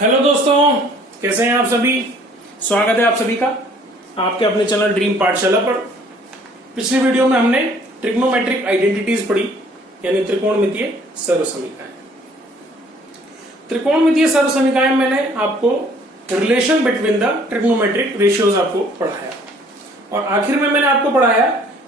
Hello दोस्तों, कैसे हैं आप सभी। स्वागत है आप सभी का आपके अपने चैनल ड्रीम पाठशाला पर। पिछली वीडियो में हमने ट्रिग्नोमेट्रिक आइडेंटिटीज पढ़ी, यानी त्रिकोणमितीय सर्वसमीकरण। त्रिकोणमितीय सर्वसमीकरण मैंने आपको relation between the trigonometric ratios आपको पढ़ाया, और आखिर में मैंने आपको पढ़ाया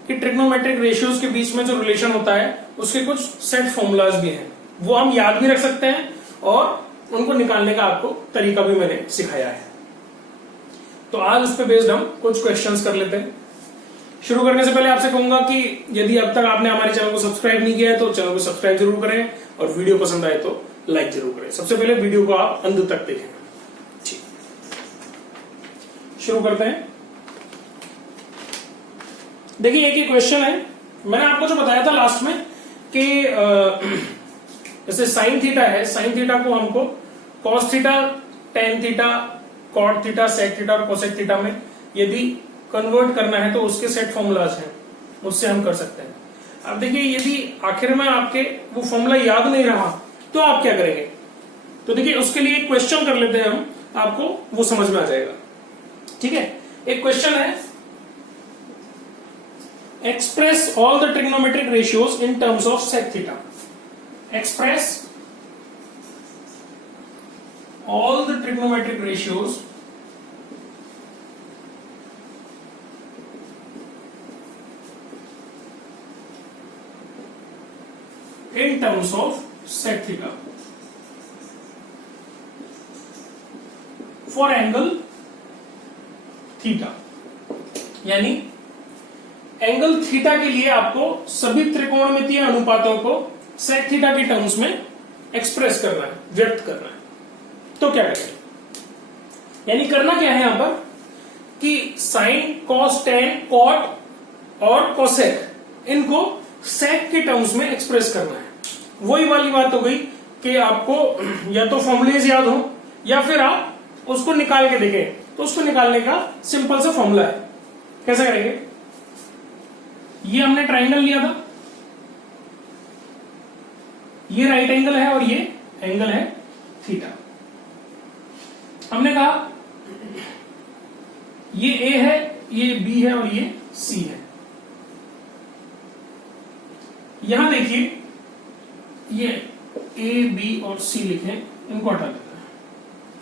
कि ट्रिग्नोमेट्रिक रेशियोज के बीच में जो रिलेशन होता है उसके कुछ सेट फॉर्मूलाज भी हैं, वो हम याद भी रख सकते हैं और उनको निकालने का आपको तरीका भी मैंने सिखाया है। तो आज उस पे बेस्ड हम कुछ क्वेश्चंस कर लेते हैं। शुरू करने से पहले आपसे कहूंगा कि यदि अब तक आपने हमारे चैनल को सब्सक्राइब नहीं किया है तो चैनल को सब्सक्राइब जरूर करें, और वीडियो पसंद आए तो लाइक जरूर करें। सबसे पहले वीडियो को आप अंत तक देखें। ठीक, शुरू करते हैं। देखिए, एक ही क्वेश्चन है। मैंने आपको जो बताया था लास्ट में कि जैसे साइन थीटा है, साइन थीटा को हमको cos theta, tan theta, cot theta, sec theta और कोसेक थीटा में यदि कन्वर्ट करना है तो उसके सेट फॉर्मूलाज हैं, उससे हम कर सकते हैं। अब देखिए, यदि आखिर में आपके वो फॉर्मूला याद नहीं रहा तो आप क्या करेंगे। तो देखिए, उसके लिए एक क्वेश्चन कर लेते हैं हम, आपको वो समझ में आ जाएगा। ठीक है, एक क्वेश्चन है, express all the trigonometric ratios in terms of sec theta. Express all the trigonometric ratios in terms of sec theta for angle theta। यानी एंगल थीटा के लिए आपको सभी त्रिकोणमितीय अनुपातों को सेक थीटा के टर्म्स में एक्सप्रेस करना है, व्यक्त करना है। तो क्या करें, यानी करना क्या है यहां पर कि साइन, कॉस, टेन, कॉट और कोसेक, इनको सेक के टर्म्स में एक्सप्रेस करना है। वही वाली बात हो गई कि आपको या तो फॉर्मूलेज याद हो या फिर आप उसको निकाल के देखें। तो उसको निकालने का सिंपल सा फॉर्मूला है। कैसे करेंगे, ये हमने ट्राइंगल लिया था, ये राइट एंगल है और ये एंगल है थीटा। हमने कहा ये ए है, ये बी है और ये सी है। यहां देखिए, ये ए, बी और सी लिखे, इनको हटा देते हैं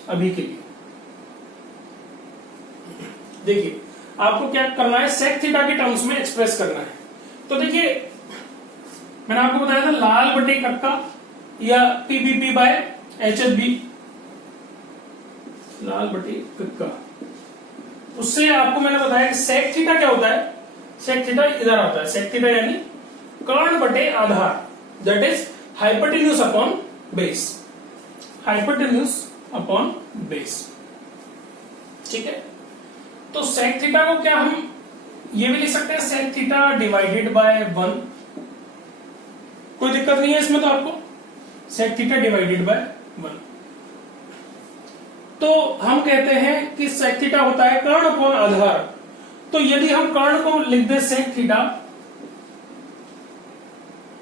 अभी के लिए। देखिए, आपको क्या करना है, सेक थीटा के टर्म्स में एक्सप्रेस करना है। तो देखिए, मैंने आपको बताया था लाल बटे कक्का या पीबीपी बाय एचएचबी, लाल बटे कक्का। उससे आपको मैंने बताया कि सेक थीटा क्या होता है। सेक थीटा इधर आता है, सेक थीटा यानी कर्ण बटे आधार, that is hypotenuse upon base, hypotenuse upon base. ठीक है, तो सेक थीटा को क्या हम ये भी लिख सकते हैं, सेक थीटा डिवाइडेड बाय 1। कोई दिक्कत नहीं है इसमें, तो आपको सेक थीटा डिवाइडेड बाय 1। तो हम कहते हैं कि सेक थीटा होता है कर्ण अपॉन आधार। तो यदि हम कर्ण को लिख दें सेक थीटा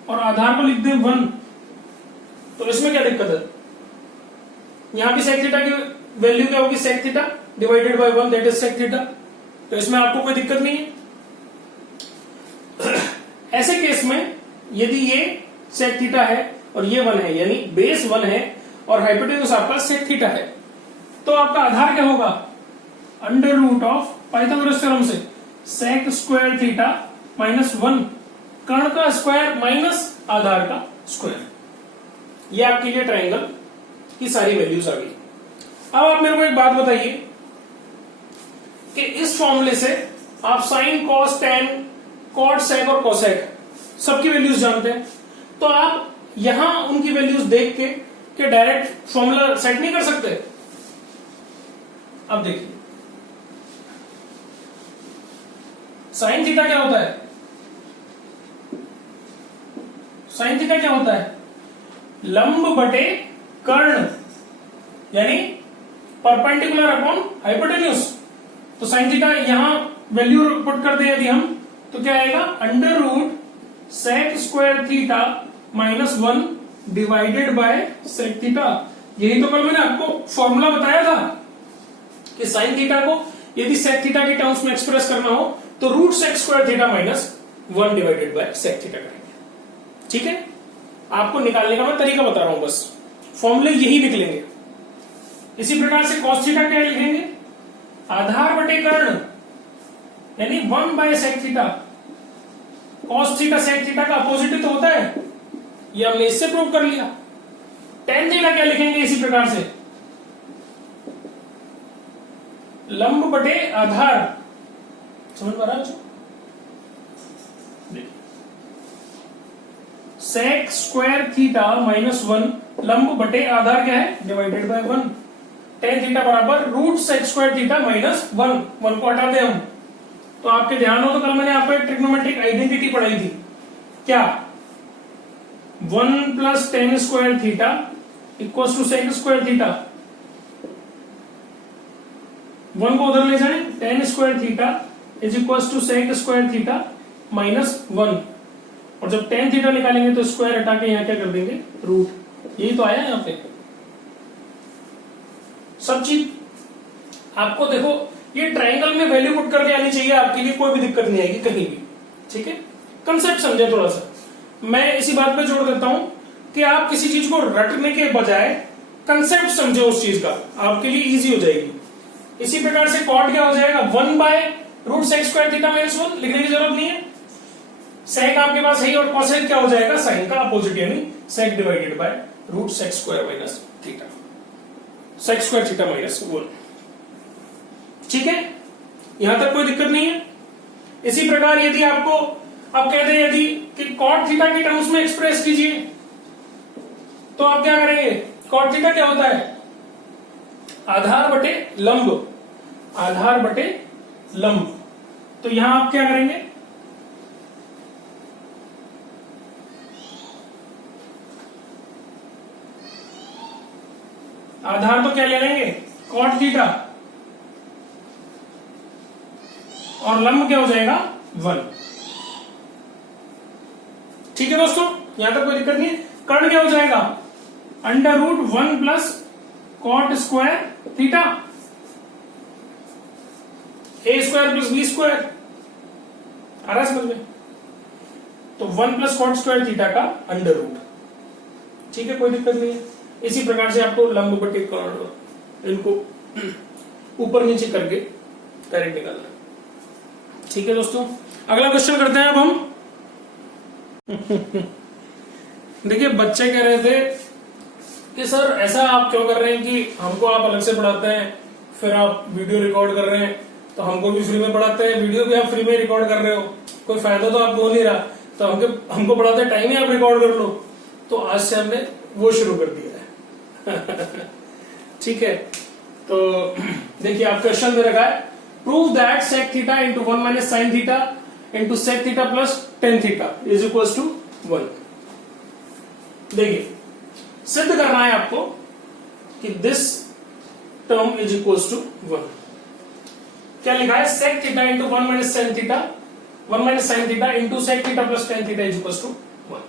और आधार को लिख दें 1, तो इसमें क्या दिक्कत है। यहां भी सेक थीटा की वैल्यू क्या होगी, sec theta divided by 1, that is sec theta. तो इसमें आपको कोई दिक्कत नहीं है। ऐसे केस में यदि ये सेक थीटा है और ये 1 है, यानी बेस 1 है और हाइपोटेन्यूज आपका सेक थीटा है, तो आपका आधार क्या होगा, under root of Pythagoras theorem से सेक स्क्वायर थीटा माइनस 1, कर्ण का स्क्वायर माइनस आधार का स्क्वायर। ये आपके लिए ट्राइंगल की सारी वैल्यूज आ गई। अब आप मेरे को एक बात बताइए कि इस फॉर्मूले से आप साइन, कॉस, टेन, कॉट, सेक और कोसेक सबकी वैल्यूज जानते हैं। तो आप यहां उनकी वैल्यूज देख के डायरेक्ट फॉर्मूला सेट नहीं कर सकते। अब देखिए, साइन थीटा क्या होता है, साइन थीटा क्या होता है, लंब बटे कर्ण, यानी परपेंडिकुलर अपॉन हाइपोटेन्यूज। तो साइन थीटा यहां वैल्यू पुट कर दे यदि हम, तो क्या आएगा, under root sec square theta minus 1 divided by sec theta, यही तो कल मैंने आपको फॉर्मूला बताया था कि साइन थीटा को यदि सेक थीटा के टर्म्स में एक्सप्रेस करना हो तो root sec square theta minus 1 divided by sec theta करेंगे। ठीक है, आपको निकालने का मैं तरीका बता रहा हूं, बस फॉर्मूले यही निकलेंगे। इसी प्रकार से कॉस थीटा क्या लिखेंगे, आधार बटे कर्ण यानी 1 by sec theta. Cos theta sec theta का अपोजिट ही तो होता है, ये हमने इससे प्रूव कर लिया। टेन थीटा क्या लिखेंगे इसी प्रकार से, लंब बटे आधार। समझ पा रहा है? सेक स्क्वायर थीटा माइनस 1 लंब बटे आधार क्या है, डिवाइडेड बाय 1। टेन थीटा बराबर root sec square theta minus 1। 1 को हटा दे हम, तो आपके ध्यान हो तो कल मैंने आपको एक ट्रिग्नोमेट्रिक आइडेंटिटी पढ़ाई थी, क्या 1 plus tan square theta equal to sec square theta. 1 को उधर ले जाए, tan square theta is equal to sec square theta minus 1। और जब टेन थीटा निकालेंगे तो स्क्वायर हटा के यहां क्या कर देंगे, रूट। यही तो आया यहां पे सब चीज। आपको देखो ये ट्रायंगल में वैल्यू पुट करके आनी चाहिए, आपके लिए कोई भी दिक्कत नहीं आएगी कहीं भी। ठीक है, कंसेप्ट समझे थोड़ा सा। मैं इसी बात पे जोड़ देता हूं कि आप किसी चीज को रटने के बजाय कंसेप्ट समझे उस चीज का, आपके लिए इजी हो जाएगी। इसी प्रकार से कॉट क्या हो जाएगा, 1 by root sec square theta minus 1, लिखने की जरूरत नहीं है। सेक आपके पास है और कॉसेक क्या हो जाएगा, साइन का अपोजिट यानी sec divided by root sec square minus theta, sec square theta minus 1। ठीक है, यहां तक कोई दिक्कत नहीं है। इसी प्रकार यदि आपको आप कहते हैं यदि कि कॉट थीटा के टर्म्स में एक्सप्रेस कीजिए, तो आप क्या करेंगे, कॉट थीटा क्या होता है, आधार बटे लंब, आधार बटे लंब। तो यहां आप क्या करेंगे, आधार तो क्या ले लेंगे, कॉट थीटा, और लंब क्या हो जाएगा 1। ठीक है दोस्तों, यहां तक कोई दिक्कत नहीं है। कर्ण क्या हो जाएगा, under root 1 plus cot square theta, A square plus B square. आ रहा है समझ में? तो 1 प्लस कॉट स्क्वायर थीटा का अंडर रूट। ठीक है, कोई दिक्कत नहीं है। इसी प्रकार से आपको लंब बटे कर्ण इनको ऊपर नीचे करके डायरेक्ट निकालना है। ठीक है दोस्तों, अगला क्वेश्चन करते हैं अब हम। देखिए बच्चे कह रहे थे कि सर ऐसा आप क्यों कर रहे हैं कि हमको आप अलग से पढ़ाते हैं, फिर आप वीडियो रिकॉर्ड कर रहे हैं, तो हमको भी फ्री में पढ़ाते हैं, वीडियो भी आप फ्री में रिकॉर्ड कर रहे हो, कोई फायदा तो आपको हो नहीं रहा, तो हमको पढ़ाते टाइम ही आप रिकॉर्ड कर लो। तो आज से हमने वो शुरू कर दिया है। ठीक है, तो देखिए आप क्वेश्चन दे रखा है, prove that sec theta into 1 minus sine theta into sec theta plus tan theta is equal to 1। देखिए सिद्ध करना है आपको कि this term is equal to 1। क्या लिखा है, sec theta into 1 minus sine theta, 1 minus sine theta into sec theta plus tan theta is equal to 1।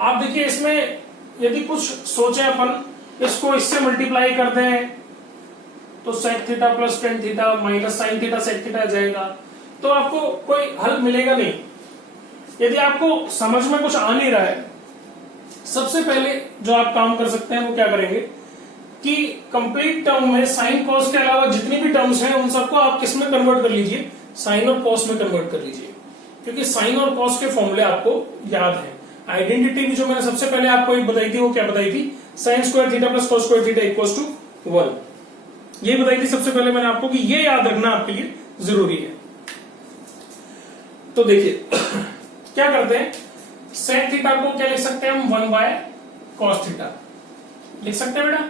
आप देखिए इसमें यदि कुछ सोचे अपन, इसको इससे मल्टीप्लाई कर दें तो sec theta plus tan theta minus sine theta sec theta आ जाएगा, तो आपको कोई हल मिलेगा नहीं। यदि आपको समझ में कुछ आ नहीं रहा है, सबसे पहले जो आप काम कर सकते हैं वो क्या करेंगे कि कंप्लीट टर्म में साइन कॉस के अलावा जितनी भी टर्म्स हैं उन सबको आप किस में कन्वर्ट कर लीजिए, साइन और कॉस में कन्वर्ट कर लीजिए, क्योंकि साइन और कॉस के फॉर्मूले आपको याद है। आइडेंटिटी भी जो मैंने सबसे पहले आपको एक बताई थी, वो क्या बताई थी, sine square theta plus cos square theta equal to 1। ये बताई थी सबसे पहले मैंने आपको कि ये याद रखना आपके लिए जरूरी है। तो देखिए क्या करते हैं, सेक थीटा को क्या लिख सकते हैं हम, 1 बाय कॉस थीटा लिख सकते हैं बेटा।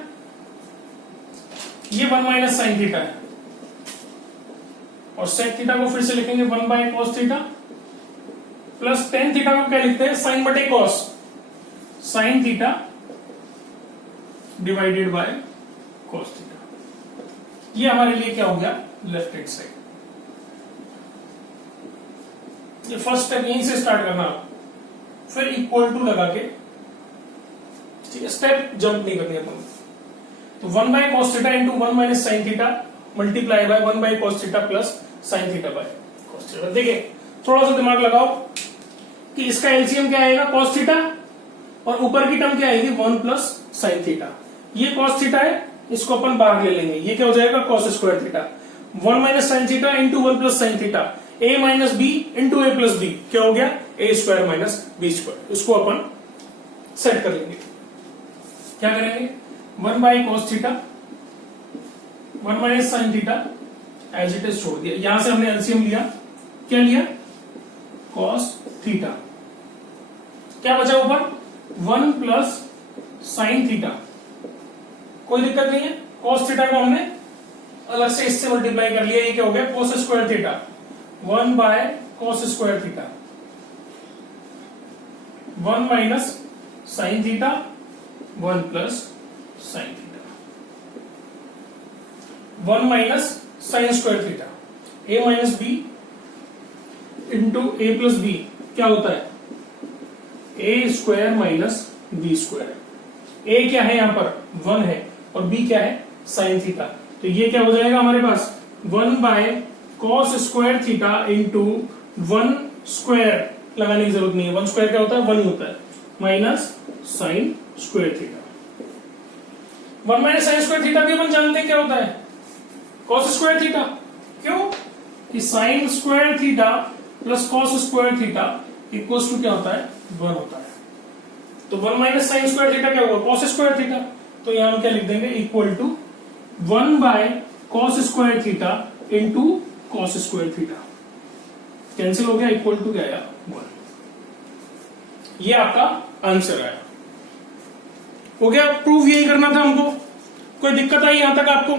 ये 1 माइनस साइन थीटा है, और सेक थीटा को फिर से लिखेंगे 1 bye cos theta plus tan theta को क्या लिखते हैं, साइन बटे cos, sign theta divided by cos theta. ये हमारे लिए क्या हो गया, लेफ्ट हैंड साइड। ये फर्स्ट स्टेप यहीं से स्टार्ट करना, फिर इक्वल टू लगा के, ठीक है, स्टेप जंप नहीं करनी अपन। तो 1 by cos theta into 1 minus sine theta multiply by 1 by cos theta plus sine theta by cos theta. देखिए थोड़ा सा दिमाग लगाओ कि इसका एलसीएम क्या आएगा cos थीटा और ऊपर की टर्म क्या आएगी 1 प्लस साइन थीटा। ये cos थीटा है, इसको अपन बाहर ले लेंगे, ये क्या हो जाएगा cos square theta 1 minus sine theta into 1 plus sine theta a minus b into a plus b क्या हो गया a square minus B square. उसको अपन सेट कर लेंगे। क्या करेंगे 1 by cos theta 1 minus sine theta as it is छोड़ दिया। यहां से हमने एलसीएम लिया, क्या लिया cos थीटा, क्या बचा ऊपर 1 प्लस साइन थीटा, कोई दिक्कत नहीं है। cos थीटा को हमने अलग से इससे मल्टीप्लाई कर लिया, ये क्या हो गया cos square theta 1 by cos square theta 1 minus sine theta 1 plus sine theta 1 minus sine square theta a minus b into a plus b क्या होता है a square minus B square. a क्या है यहां पर 1 है और b क्या है साइन थीटा, तो ये क्या हो जाएगा हमारे पास 1 by cos square theta into 1 square लगाने की जरूरत नहीं है, 1 स्क्वायर क्या होता है 1 ही होता है minus sine square theta. 1 minus sine square theta भी अपन जानते हैं क्या होता है cos स्क्वायर थीटा, क्यों कि sine square theta plus cos square theta equals to क्या होता है 1 होता है। तो 1 माइनस साइन स्क्वायर थीटा क्या होगा cos स्क्वायर थीटा, तो यहां हम क्या लिख देंगे equal to 1 by cos square theta into cos square theta, cancel हो गया, इक्वल टू क्या आया 1। ये आपका आंसर आया। हो गया, प्रूफ यही करना था हमको। कोई दिक्कत आई यहां तक आपको?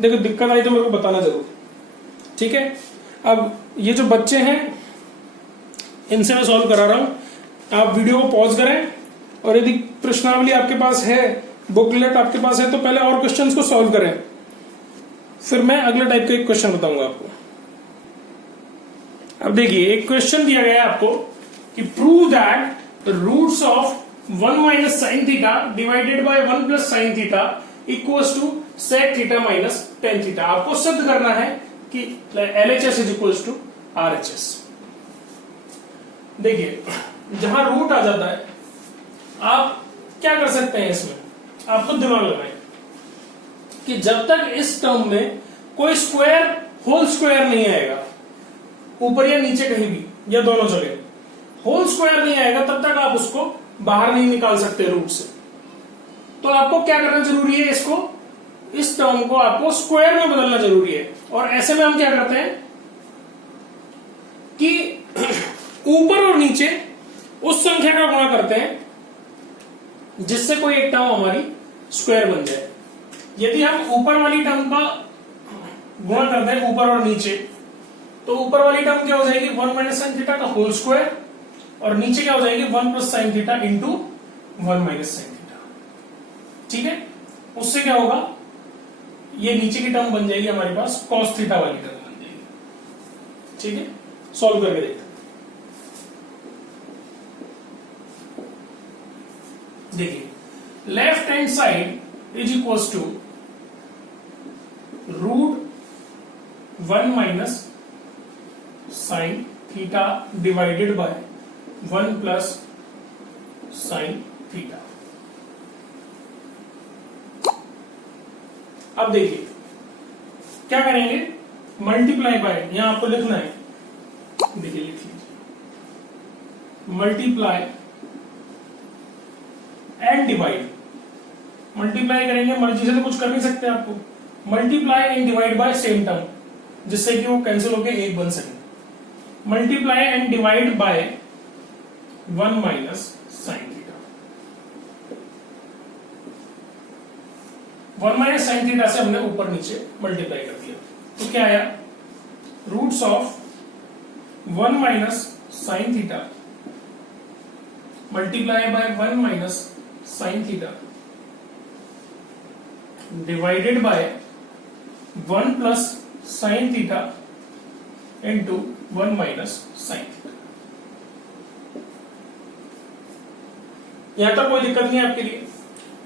देखो दिक्कत आई तो मेरे को बताना जरूर, ठीक है। अब ये जो बच्चे हैं इनसे मैं सॉल्व करा रहा हूं, आप वीडियो को पॉज करें और यदि प्रश्नावली आपके पास है, बुकलेट आपके पास है, तो पहले और क्वेश्चंस को सॉल्व करें, फिर मैं अगले टाइप का एक क्वेश्चन बताऊंगा आपको। अब देखिए एक क्वेश्चन दिया गया है आपको कि prove that roots of 1 minus sine theta divided by 1 plus sine theta equals to sec theta minus tan theta. आपको सिद्ध करना है कि LHS is equals to RHS। देखिए जहां रूट आ जाता है आप क्या कर सकते हैं, इसमें आप खुद दिमाग लगाएं कि जब तक इस टर्म में कोई स्क्वायर होल स्क्वायर नहीं आएगा, ऊपर या नीचे कहीं भी या दोनों जगह होल स्क्वायर नहीं आएगा, तब तक आप उसको बाहर नहीं निकाल सकते रूट से। तो आपको क्या करना जरूरी है, इसको इस टर्म को आपको स्क्वायर में बदलना जरूरी है। और ऐसे में हम क्या करते हैं कि ऊपर और नीचे उस संख्या का गुणा करते हैं जिससे कोई एक टर्म हमारी स्क्वायर बन जाए। यदि हम ऊपर वाली टर्म का गुणा करते हैं ऊपर और नीचे, तो ऊपर वाली टर्म क्या हो जाएगी 1 माइनस साइन थीटा का होल स्क्वायर, और नीचे क्या हो जाएगी 1 plus sine theta into 1 minus sine theta. ठीक है, उससे क्या होगा, ये नीचे की टर्म बन जाएगी हमारे पास cos थीटा वाली टर्म बन जाएगी। ठीक है, सॉल्व करके देखते हैं। देखिए left hand side is equals to root 1 minus sine theta divided by 1 plus sine theta. अब देखिए क्या करेंगे, मल्टीप्लाई बाय, यहां आपको लिखना है, देखिए लिख लीजिए मल्टीप्लाई एंड डिवाइड। मल्टीप्लाई करेंगे, मर्जी से तो कुछ कर नहीं सकते आपको, multiply and divide by same term, जिससे कि वो कैंसिल होकर एक बन सके। Multiply and divide by 1 minus sine theta. 1 minus sine theta से हमने ऊपर नीचे मल्टीप्लाई कर दिया, तो क्या आया roots of 1 minus sine theta multiply by 1 minus sine theta divided by 1 plus sine theta into 1 minus sine theta. यहां तक कोई दिक्कत नहीं है आपके लिए।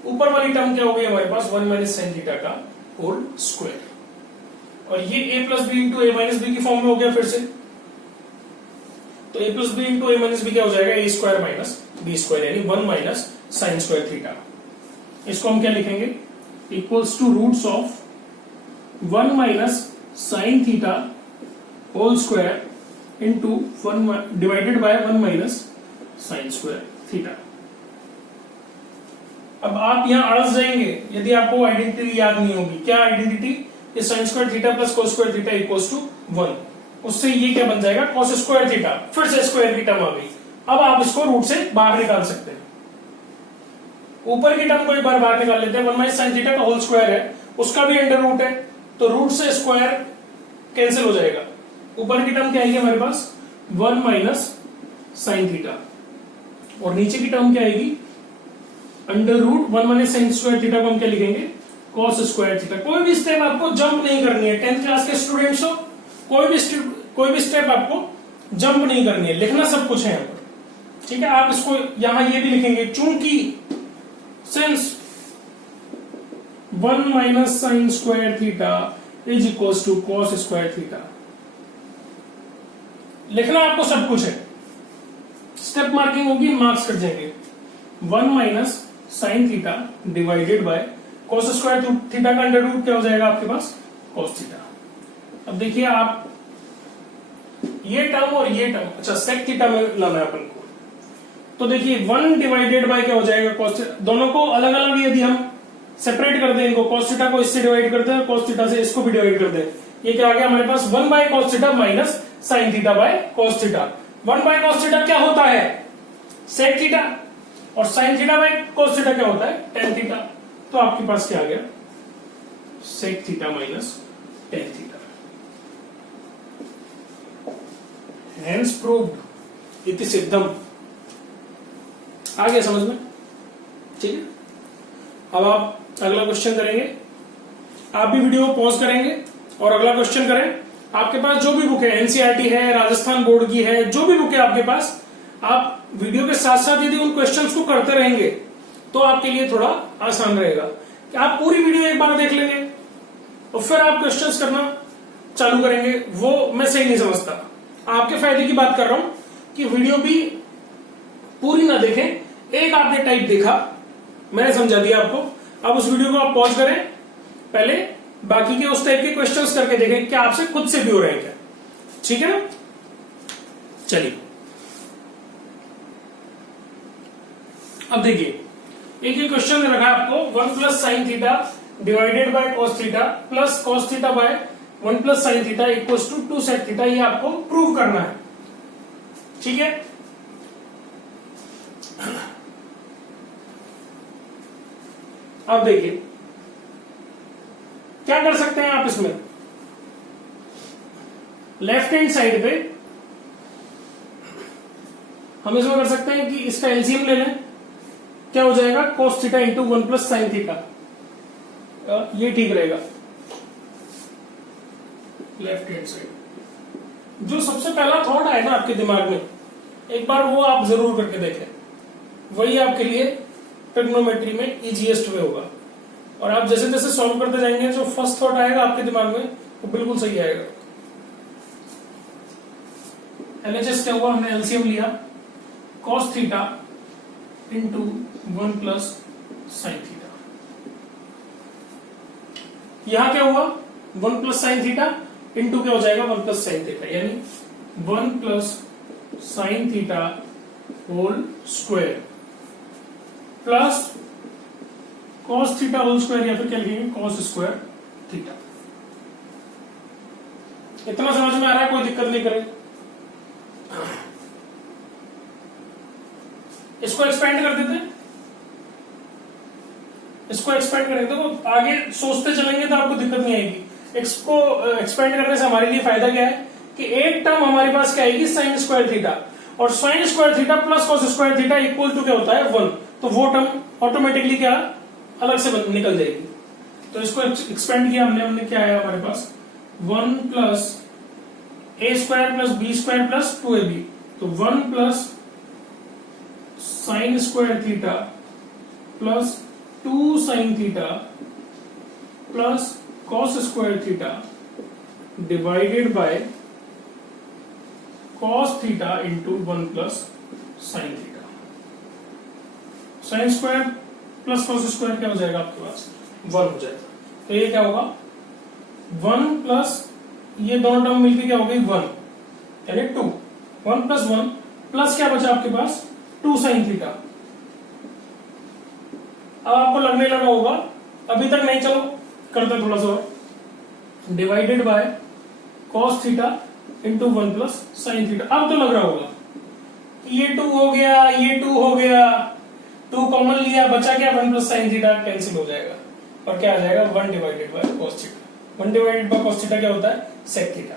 ऊपर वाली टर्म क्या हो गई हमारे पास 1 माइनस साइन थीटा का होल स्क्वायर, और ये a plus b into a minus b की फॉर्म में हो गया फिर से। तो a plus b into a minus b क्या हो जाएगा, a square minus B square, यानी 1 माइनस साइन स्क्वायर थीटा। इसको हम क्या लिखेंगे, equals to roots of 1 minus sine theta whole square into 1 divided by 1 minus sine square theta. अब आप यहां अड़स जाएंगे यदि आपको आइडेंटिटी याद नहीं होगी। क्या आइडेंटिटी, ये sine square theta plus cos square theta equals to 1, उससे ये क्या बन जाएगा, कोस स्क्वायर थीटा, फिर से स्क्वायर की टर्म आ गई। अब आप इसको रूट से बाहर निकाल सकते हैं। ऊपर की टर्म को एक बार बाहर निकाल लेते हैं, 1 माइनस साइन थीटा का होल स्क्वायर है, उसका भी अंडर रूट है, तो रूट से स्क्वायर कैंसिल हो जाएगा। ऊपर की टर्म क्या आएगी हमारे पास 1 माइनस साइन थीटा, और नीचे की टर्म क्या आएगी under root 1 minus sine square theta को हम क्या लिखेंगे, कॉस स्क्वायर थीटा। कोई भी स्टेप आपको जंप नहीं करनी है, 10th क्लास के स्टूडेंट्स हो, कोई भी स्टेप आपको जंप नहीं करनी है, लिखना सब कुछ है यहाँ पर, ठीक है। आप इसको यहां ये भी लिखेंगे, चूंकि since 1 minus sine square theta is equals to cos square theta, लिखना आपको सब कुछ है, स्टेप मार्किंग होगी, मार्क्स कट जाएंगे। 1 minus sine theta divided by cos square theta का अंडर रूट क्या हो जाएगा आपके पास, कॉस थीटा। अब देखिए आप ये टर्म और ये टर्म, अच्छा सेक थीटा में लाना है अपन को, तो देखिए 1 डिवाइडेड बाय क्या हो जाएगा कॉस थीटा। दोनों को अलग अलग यदि हम सेपरेट कर दें, इनको कॉस थीटा को इससे डिवाइड कर दें, कॉस थीटा से इसको भी डिवाइड कर दें, ये क्या आ गया हमारे पास 1 bye cos theta minus sine theta bye cos theta. 1 bye cos theta क्या होता है, सेक थीटा, और sign theta bye cos theta क्या होता है, टेन थीटा। तो आपके पास क्या आ गया, sec theta minus tan theta. Hence proved इति सिद्धम। आ गया समझ में, ठीक है। अब आप अगला क्वेश्चन करेंगे, आप भी वीडियो पॉज करेंगे और अगला क्वेश्चन करें। आपके पास जो भी बुक है, एनसीईआरटी है, राजस्थान बोर्ड की है, जो भी बुक है आपके पास, आप वीडियो के साथ साथ यदि उन क्वेश्चंस को करते रहेंगे तो आपके लिए थोड़ा आसान रहेगा कि आप पूरी वीडियो एक बार देख लेंगे और फिर आप क्वेश्चंस करना चालू करेंगे। वो मैं सही नहीं समझता, आपके फायदे की बात कर रहा हूं कि वीडियो भी पूरी ना देखें, एक आपने टाइप देखा, मैंने समझा दिया आपको, अब उस वीडियो को आप पॉज करें, पहले बाकी के उस टाइप के क्वेश्चंस करके देखें क्या आपसे खुद से भी हो रहे हैं क्या, ठीक है ना। चलिए अब देखिए, एक ही क्वेश्चन में रखा आपको 1 plus sine theta divided by cos theta plus cos theta by 1 plus sine theta equals to 2 sec theta, ये आपको प्रूव करना है, ठीक है। अब देखिए क्या कर सकते हैं आप इसमें, लेफ्ट हैंड साइड पे हम इसमें कर सकते हैं कि इसका एलसीएम ले लें, क्या हो जाएगा cos theta into 1 plus sine theta, ये ठीक रहेगा। लेफ्ट हैंड साइड जो सबसे पहला थॉट आए ना आपके दिमाग में, एक बार वो आप जरूर करके देखें, वही आपके लिए ट्रिग्नोमेट्री में इजीएस्ट वे होगा। और आप जैसे जैसे सॉल्व करते जाएंगे जो फर्स्ट थॉट आएगा आपके दिमाग में वो बिल्कुल सही आएगा। एलएचएस क्या हुआ, हमने एलसीएम लिया cos theta into 1 plus sine theta, यहां क्या हुआ 1 प्लस साइन थीटा इंटू क्या हो जाएगा 1 प्लस साइन थीटा, यानी 1 plus sine theta whole square plus cos theta whole square, या फिर क्या लिखेंगे कॉस स्क्वायर थीटा। इतना समझ में आ रहा है, कोई दिक्कत नहीं करें। इसको एक्सपेंड कर देते हैं, इसको एक्सपेंड करेंगे तो आगे सोचते चलेंगे तो आपको दिक्कत नहीं आएगी। इसको एक्सपेंड करने से हमारे लिए फायदा क्या है कि एक टर्म हमारे पास क्या आएगी साइन स्क्वायर थीटा, और sine square theta plus cos square theta equal to क्या होता है 1, तो वो टर्म ऑटोमेटिकली क्या अलग से निकल जाएगी। तो इसको एक्सपेंड किया हमने क्या आया हमारे पास 1 plus A square plus B square plus 2ab, तो 1 plus sine square theta plus 2 sin theta plus cos square theta divided by cos theta into 1 plus sin theta. sin square plus cos square क्या हो जाएगा आपके पास 1 हो जाएगा। तो ये क्या होगा 1 प्लस ये दोनों टर्म मिलकर क्या हो गई 1 यानी 2। 1 प्लस 1 प्लस क्या बचा आपके पास 2 sin थीटा। अब आपको लगने लगा होगा अभी तक नहीं, चलो करते थोड़ा सा और। Divided by cos theta into 1 plus sin theta. अब तो लग रहा होगा ये 2 हो गया, ये 2 हो गया, 2 कॉमन लिया, बचा क्या 1 प्लस sin थीटा कैंसिल हो जाएगा और क्या आ जाएगा 1 divided by cos theta. 1 divided by cos theta क्या होता है sec थीटा।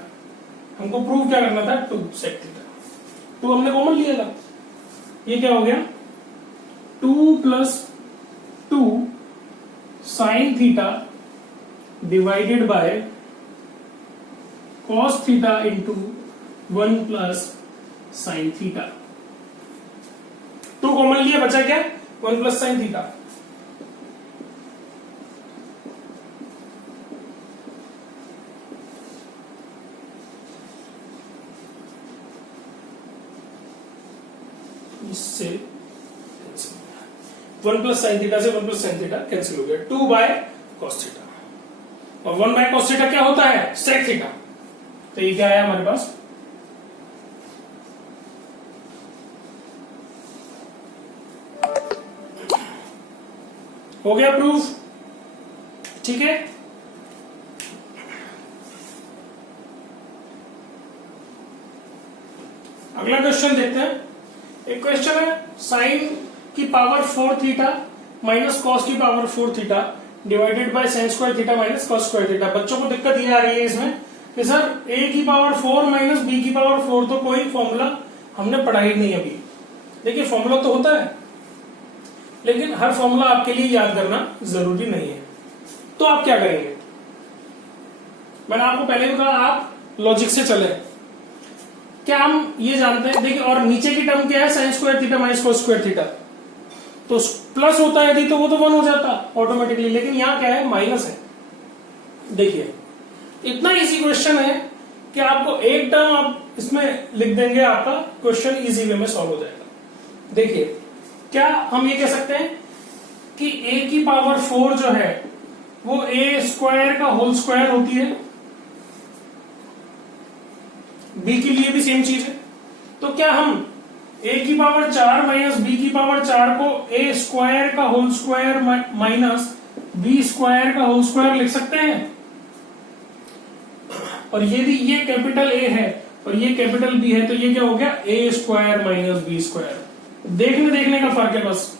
हमको प्रूव क्या करना था 2 sec थीटा। 2 हमने कॉमन लिया था, ये क्या हो गया 2 plus 2 sin theta divided by cos theta into 1 plus sin theta. 2 common लिया, बचा क्या 1 प्लस sin थीटा। इससे 1 प्लस sin थीटा से 1 प्लस sin थीटा कैंसिल हो गया, 2 बाय cos थीटा और 1 बाय cos थीटा क्या होता है sec थीटा। तो ये क्या आया हमारे पास हो गया प्रूफ, ठीक है। अगला क्वेश्चन देखते हैं। एक क्वेश्चन है साइन की पावर 4 थीटा माइनस कॉस की power 4 theta divided by sine square theta minus cos square theta. बच्चों को दिक्कत ये आ रही है इसमें कि सर a की पावर 4 माइनस b की पावर 4 तो कोई फॉर्मूला हमने पढ़ा ही नहीं अभी। देखिए फॉर्मूला तो होता है लेकिन हर फॉर्मूला आपके लिए याद करना जरूरी नहीं है। तो आप क्या करेंगे, मैंने आपको पहले भी कहा आप लॉजिक से चले। क्या हम ये जानते हैं, देखिए और नीचे की टर्म क्या है sign square theta minus cos square theta, तो प्लस होता है यदि तो वो तो 1 हो जाता ऑटोमेटिकली, लेकिन यहां क्या है माइनस है। देखिए इतना इजी क्वेश्चन है कि आपको एक टर्म आप इसमें लिख देंगे, आपका क्वेश्चन इजी वे में सॉल्व हो जाएगा। देखिए क्या हम ये कह सकते हैं कि a की पावर 4 जो है वो a स्क्वायर का होल स्क्वायर होती है, b के लिए भी सेम चीज है। तो क्या हम a की पावर 4 माइनस b की पावर 4 को a स्क्वायर का whole square minus b square का होल स्क्वायर लिख सकते हैं? और यदि ये कैपिटल A है और ये कैपिटल B है तो ये क्या हो गया a square minus b square. देखने का फर्क है बस।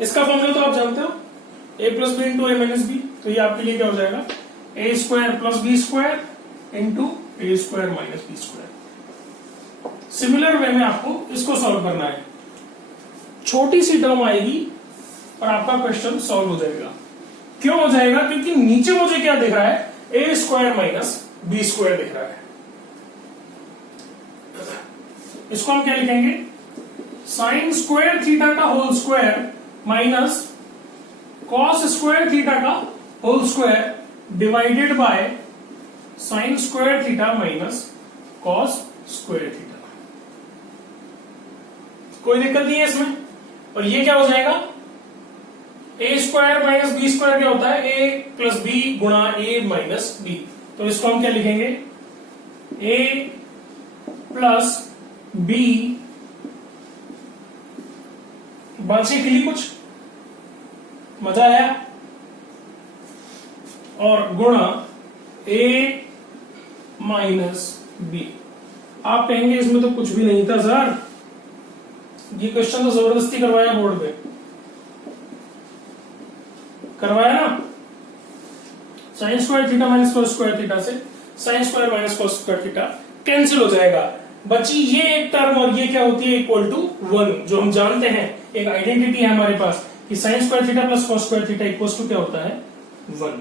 इसका फॉर्मूला तो आप जानते हो a plus b into a minus b, तो ये आपके लिए क्या हो जाएगा a square plus B square into a square minus B square. Similar way में आपको इसको सॉल्व करना है। छोटी सी टर्म आएगी और आपका क्वेश्चन सॉल्व हो जाएगा। क्यों हो जाएगा? क्योंकि नीचे मुझे क्या दिख रहा है A square minus B square दिख रहा है। इसको हम क्या लिखेंगे साइन स्क्वायर थीटा का whole square minus cos square theta का whole square divided by sine square theta minus cos square theta. कोई दिक्कत नहीं है इसमें। और ये क्या हो जाएगा a square minus B square क्या होता है ए प्लस बी गुणा ए माइनस बी। तो इसको हम क्या लिखेंगे ए प्लस बी बांछे के लिए कुछ मजा आया और गुणा ए माइनस बी। आप कहेंगे इसमें तो कुछ भी नहीं था सर, ये क्वेश्चन तो जबरदस्ती करवाया बोर्ड पे, करवाया ना। Sine square theta minus cos square theta से sine square minus cos square theta cancel हो जाएगा। बची ये एक टर्म और ये क्या होती है इक्वल टू 1, जो हम जानते हैं एक आइडेंटिटी है हमारे पास कि sine square theta plus cos square theta equal to क्या होता है 1।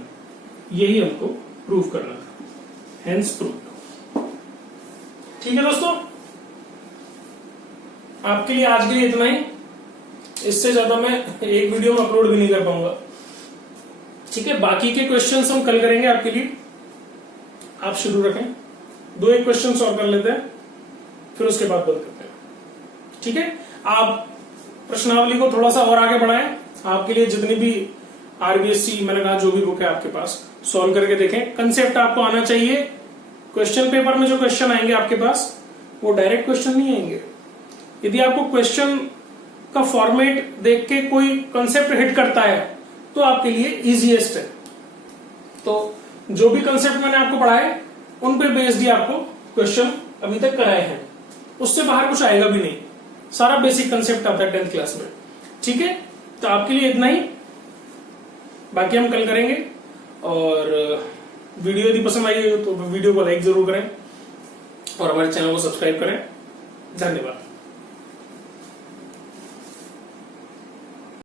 यही हमको प्रूव करना था, हेंस प्रूव। ठीक है दोस्तों, आपके लिए आज के लिए इतना ही। इससे ज्यादा मैं एक वीडियो में अपलोड भी नहीं कर पाऊंगा। ठीक है, बाकी के क्वेश्चंस हम कल करेंगे आपके लिए। आप शुरू रखें, 2-1 क्वेश्चन और कर लेते हैं, फिर उसके बाद बंद करते हैं। ठीक है, आप प्रश्नावली को थोड़ा सा और आगे बढ़ाएं। आपके लिए जितनी भी आरबीएससी मैंने कहा जो भी बुक है आपके पास, सॉल्व करके देखें। कंसेप्ट आपको आना चाहिए। क्वेश्चन पेपर में जो क्वेश्चन आएंगे आपके पास वो डायरेक्ट क्वेश्चन नहीं आएंगे। यदि आपको क्वेश्चन का फॉर्मेट देख के कोई कंसेप्ट हिट करता है तो आपके लिए इजीएस्ट है। तो जो भी कंसेप्ट मैंने आपको पढ़ाए उन पे बेस्ड ही आपको क्वेश्चन अभी तक कराए हैं, उससे बाहर कुछ आएगा भी नहीं। सारा बेसिक कंसेप्ट आता है 10th क्लास में। ठीक है, तो आपके लिए इतना ही, बाकी हम कल करेंगे। और वीडियो यदि पसंद आई हो तो वीडियो को लाइक जरूर करें और हमारे चैनल को सब्सक्राइब करें। धन्यवाद।